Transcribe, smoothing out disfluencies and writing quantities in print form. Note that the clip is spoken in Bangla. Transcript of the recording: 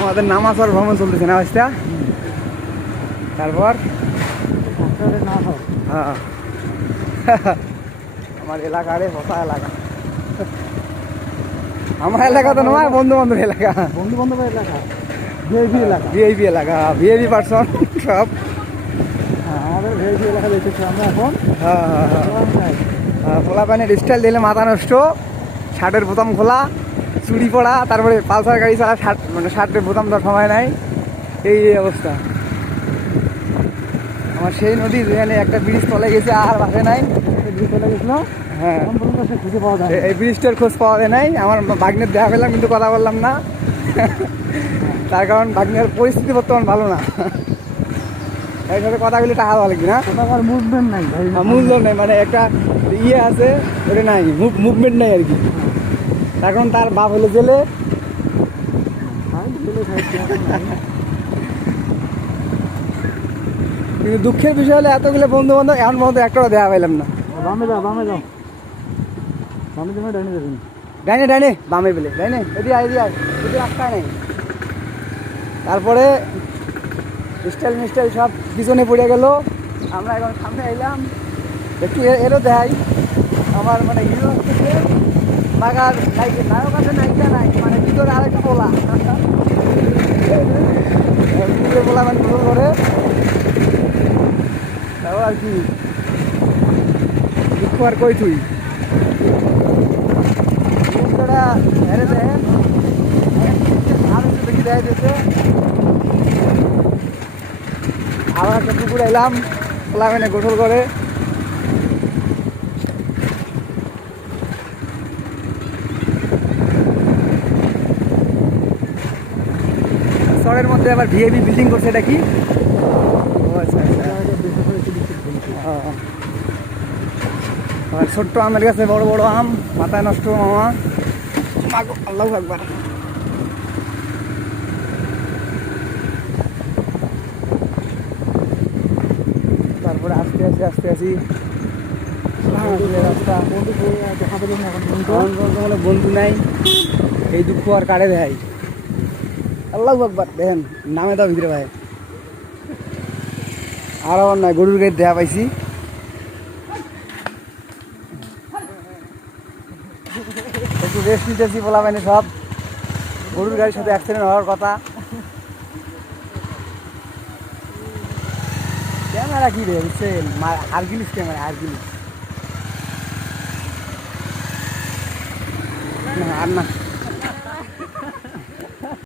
আমাদের নামাজর ভ্রমণ চলতেছে না অবস্থা। তারপর হ্যাঁ আমার এলাকারে বসা এলাকা, আমার এলাকা তো নয়, বন্ধু বান্ধব এলাকা, বন্ধু বান্ধবের এলাকা, ভিআইপি এলাকা, ভিআইপি এলাকা, ভিআইপি পার্সন সব। হ্যাঁ আমাদের ভিআইপি এলাকা দেখেছি আমরা এখন। হ্যাঁ খোলা প্যান্টের স্টাইল দিলে মাথা নষ্ট, শার্টের বোতাম খোলা, চুড়ি পড়া, তারপরে পালসার গাড়ি চালা, শার্ট মানে শার্টের বোতাম দেওয়ার সময় নাই, এই অবস্থা। আমার সেই নদী যেখানে একটা ব্রিজ তলে গেছে আর বাসে নাই, ব্রিজ চলে গেছিলো। হ্যাঁ এখন পর্যন্ত সে খুঁজে পাওয়া যায় এই ব্রিজটার খোঁজ পাওয়া যায় নাই। আমার বাগনের দেখা পেলাম কিন্তু কথা বললাম না, তার কারণ বাগনের পরিস্থিতি বর্তমান ভালো না। এর সাথে কথা বলে টাকা দেওয়া লাগবে না, কোথাকার মুভমেন্ট নাই ভাই, মূলধন নেই, মানে একটা ইয়ে আছে ওটা নাই, মুভমেন্ট নেই আর কি। তার কারণ তার বাপ হলো জেলে। কিন্তু দুঃখের বিষয় হলে এতগুলো বন্ধু বান্ধব এখন পর্যন্ত একটাও দেওয়া পাইলাম না। বামে যাও, বামে যাও, বামে যাবে, ডাইনে যাবেন, ডাইনে ডাইনে বামে পেলে ডাইনে, এদিকে আয়, এদিকে আয়, এদিকে রাস্তা নেই। তারপরে স্টাইল মিস্টাইল সব পিছনে পড়ে গেল, আমরা এখন সামনে এলাম। একটু এরও দেখাই, আমার মানে হিরো থেকে বাগার নায়ক আছে, নায়িকা নাই, মানে ভিতরে আরেকটা পোলা পোলা মানে গোল করে। তারপর আর কি দুঃখ আর কই তুই হেরে দেন আর একটু দেখি দেয় দিয়েছে। আবার একটা পুকুর এলাম, পোলা মানে গোসল করে। শহরের মধ্যে আবার ভিআইপি বিল্ডিং করছে, এটা কি? আচ্ছা আচ্ছা। আর ছোট্ট আমের গাছে বড় বড় আম, মাথায় নষ্ট মামা, আল্লাহু আকবার। তারপরে আস্তে আস্তে আস্তে আসি রাস্তা, বন্ধু নাই, এই দুঃখ আর কাটে দেয়। আল্লাহু আকবার দেখেন নামে দাও ভিতরে ভাই, আর আমার নয় গরুর গাড়ি দেয়া পাইছি। একটু রেস্ট নিতেছি, বলা মানে সব গরুর গাড়ির সাথে অ্যাক্সিডেন্ট হওয়ার কথা। ক্যামেরা কি রে বুঝছেন, হারগিলিস ক্যামেরা, হারগিলিস। আর না